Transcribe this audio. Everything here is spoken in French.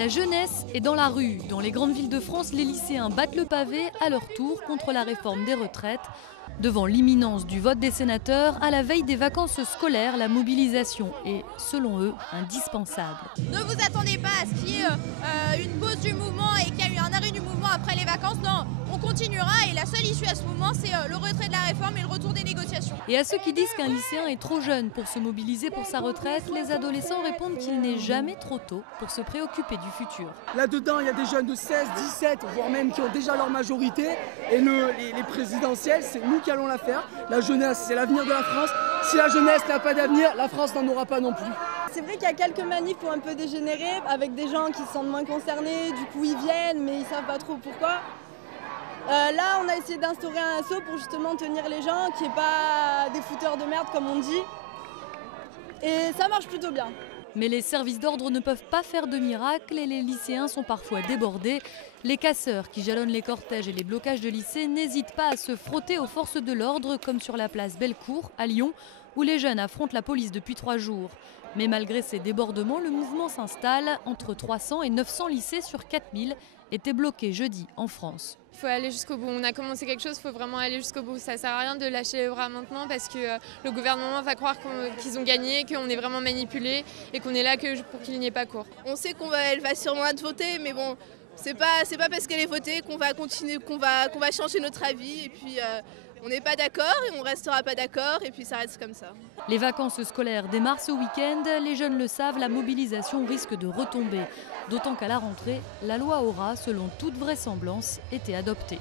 La jeunesse est dans la rue. Dans les grandes villes de France, les lycéens battent le pavé à leur tour contre la réforme des retraites. Devant l'imminence du vote des sénateurs, à la veille des vacances scolaires, la mobilisation est, selon eux, indispensable. Ne vous attendez pas à ce qu'il y ait une pause du mouvement et qu'il y ait eu un arrêt du mouvement après les vacances. Non, on continuera et la seule issue à ce mouvement, c'est le retrait de la réforme et le retour des négociations. Et à ceux qui disent qu'un lycéen est trop jeune pour se mobiliser pour sa retraite, les adolescents répondent qu'il n'est jamais trop tôt pour se préoccuper du futur. Là-dedans, il y a des jeunes de 16, 17, voire même qui ont déjà leur majorité. Et les présidentielles, c'est nous qui allons la faire. La jeunesse, c'est l'avenir de la France. Si la jeunesse n'a pas d'avenir, la France n'en aura pas non plus. C'est vrai qu'il y a quelques manifs qui ont un peu dégénéré, avec des gens qui se sentent moins concernés, du coup ils viennent, mais ils ne savent pas trop pourquoi. Là, on a essayé d'instaurer un assaut pour justement tenir les gens, qui n'est pas des fouteurs de merde comme on dit. Et ça marche plutôt bien. Mais les services d'ordre ne peuvent pas faire de miracle et les lycéens sont parfois débordés. Les casseurs qui jalonnent les cortèges et les blocages de lycées n'hésitent pas à se frotter aux forces de l'ordre, comme sur la place Bellecour à Lyon, où les jeunes affrontent la police depuis 3 jours. Mais malgré ces débordements, le mouvement s'installe. Entre 300 et 900 lycées sur 4000 étaient bloqués jeudi en France. Il faut aller jusqu'au bout. On a commencé quelque chose, il faut vraiment aller jusqu'au bout. Ça ne sert à rien de lâcher les bras maintenant parce que le gouvernement va croire qu'ils ont gagné, qu'on est vraiment manipulé et qu'on est là que pour qu'il n'y ait pas cours. On sait qu'elle va sûrement être votée, mais bon, c'est pas parce qu'elle est votée qu'on va continuer, qu'on va changer notre avis. Et puis on n'est pas d'accord et on restera pas d'accord et puis ça reste comme ça. Les vacances scolaires démarrent ce week-end. Les jeunes le savent, la mobilisation risque de retomber. D'autant qu'à la rentrée, la loi aura, selon toute vraisemblance, été adoptée.